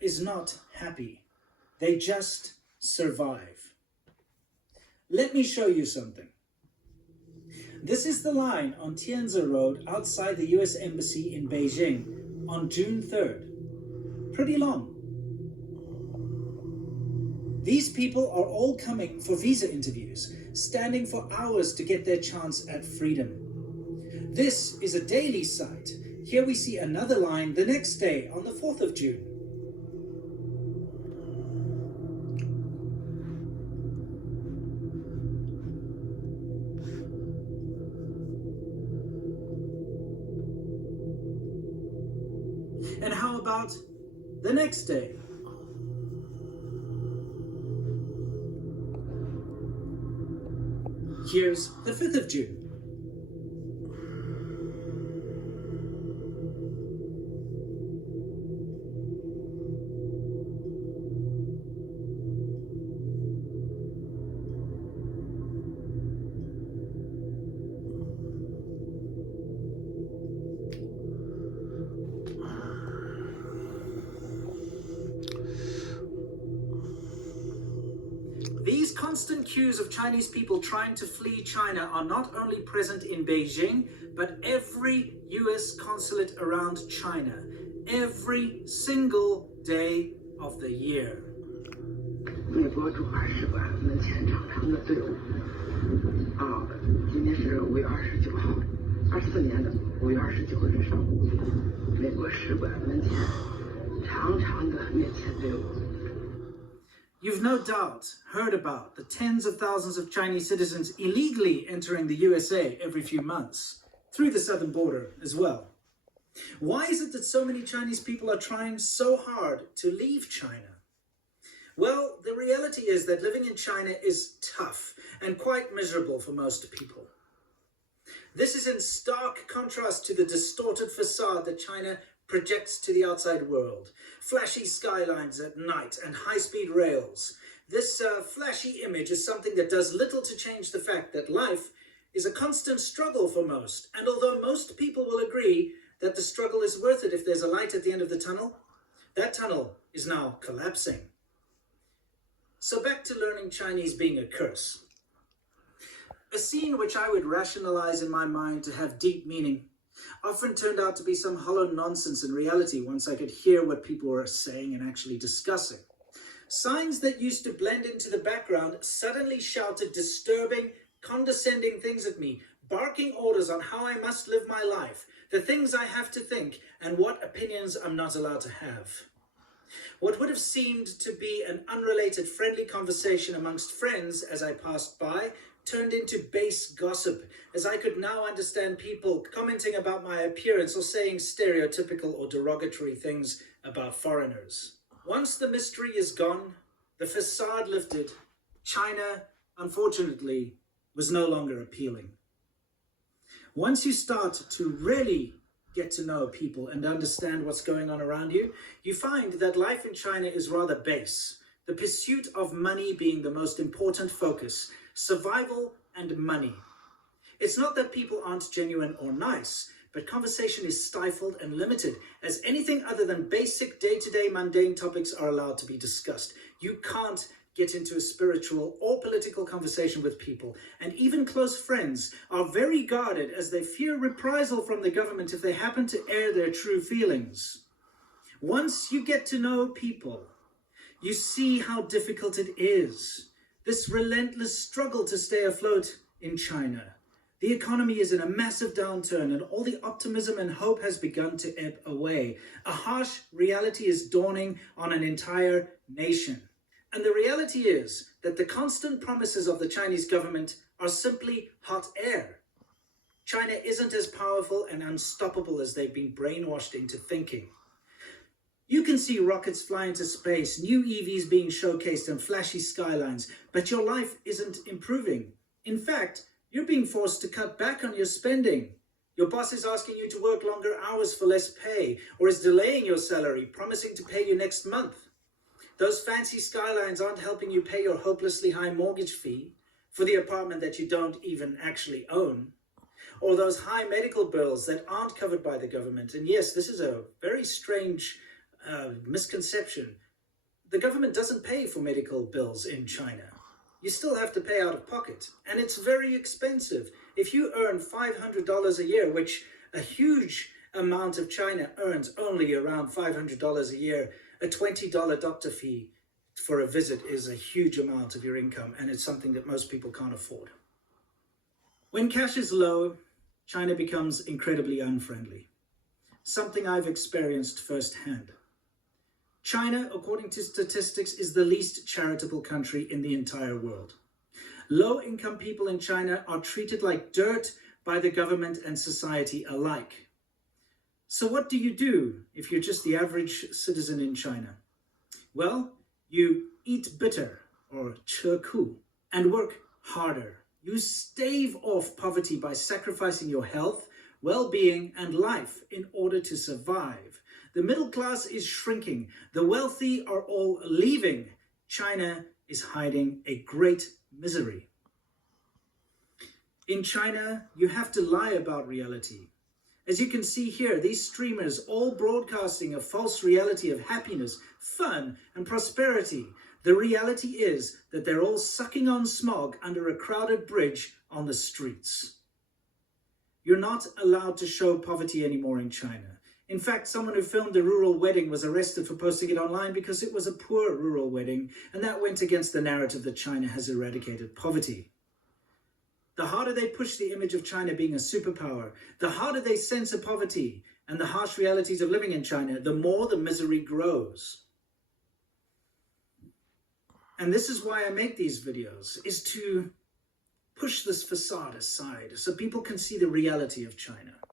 is not happy. They just survive. Let me show you something. This is the line on Tianzi Road outside the US Embassy in Beijing on June 3rd. Pretty long. These people are all coming for visa interviews, standing for hours to get their chance at freedom. This is a daily sight. Here we see another line the next day on the 4th of June. And how about the next day? Here's the 5th of June. These constant queues of Chinese people trying to flee China are not only present in Beijing, but every US consulate around China, every single day of the year. 美国驻20馆门前长长的队伍。今天是5月29号，24年的5月29日上午，美国使馆门前长长的面前队伍。 You've no doubt heard about the tens of thousands of Chinese citizens illegally entering the USA every few months, through the southern border as well. Why is it that so many Chinese people are trying so hard to leave China? Well, the reality is that living in China is tough and quite miserable for most people. This is in stark contrast to the distorted facade that China projects to the outside world. Flashy skylines at night and high-speed rails. This flashy image is something that does little to change the fact that life is a constant struggle for most. And although most people will agree that the struggle is worth it if there's a light at the end of the tunnel, that tunnel is now collapsing. So back to learning Chinese being a curse. A scene which I would rationalize in my mind to have deep meaning often turned out to be some hollow nonsense in reality once I could hear what people were saying and actually discussing. Signs that used to blend into the background suddenly shouted disturbing, condescending things at me, barking orders on how I must live my life, the things I have to think, and what opinions I'm not allowed to have. What would have seemed to be an unrelated friendly conversation amongst friends as I passed by turned into base gossip, as I could now understand people commenting about my appearance or saying stereotypical or derogatory things about foreigners. Once the mystery is gone, the facade lifted, China, unfortunately, was no longer appealing. Once you start to really get to know people and understand what's going on around you, you find that life in China is rather base, the pursuit of money being the most important focus, survival and money. It's not that people aren't genuine or nice, but conversation is stifled and limited, as anything other than basic day-to-day mundane topics are allowed to be discussed. You can't get into a spiritual or political conversation with people, and even close friends are very guarded as they fear reprisal from the government if they happen to air their true feelings. Once you get to know people, you see how difficult it is. This relentless struggle to stay afloat in China. The economy is in a massive downturn and all the optimism and hope has begun to ebb away. A harsh reality is dawning on an entire nation. And the reality is that the constant promises of the Chinese government are simply hot air. China isn't as powerful and unstoppable as they've been brainwashed into thinking. You can see rockets fly into space, new EVs being showcased and flashy skylines, but your life isn't improving. In fact, you're being forced to cut back on your spending. Your boss is asking you to work longer hours for less pay, or is delaying your salary, promising to pay you next month. Those fancy skylines aren't helping you pay your hopelessly high mortgage fee for the apartment that you don't even actually own, or those high medical bills that aren't covered by the government. And yes, this is a very strange misconception. The government doesn't pay for medical bills in China. You still have to pay out of pocket, and it's very expensive. If you earn $500 a year, which a huge amount of China earns only around $500 a year, a $20 doctor fee for a visit is a huge amount of your income, and it's something that most people can't afford. When cash is low, China becomes incredibly unfriendly, something I've experienced firsthand. China, according to statistics, is the least charitable country in the entire world. Low-income people in China are treated like dirt by the government and society alike. So what do you do if you're just the average citizen in China? Well, you eat bitter, or 吃苦, and work harder. You stave off poverty by sacrificing your health, well-being, and life in order to survive. The middle class is shrinking. The wealthy are all leaving. China is hiding a great misery. In China, you have to lie about reality. As you can see here, these streamers all broadcasting a false reality of happiness, fun, and prosperity. The reality is that they're all sucking on smog under a crowded bridge on the streets. You're not allowed to show poverty anymore in China. In fact, someone who filmed a rural wedding was arrested for posting it online because it was a poor rural wedding, and that went against the narrative that China has eradicated poverty. The harder they push the image of China being a superpower, the harder they censor poverty and the harsh realities of living in China, the more the misery grows. And this is why I make these videos, is to push this facade aside so people can see the reality of China.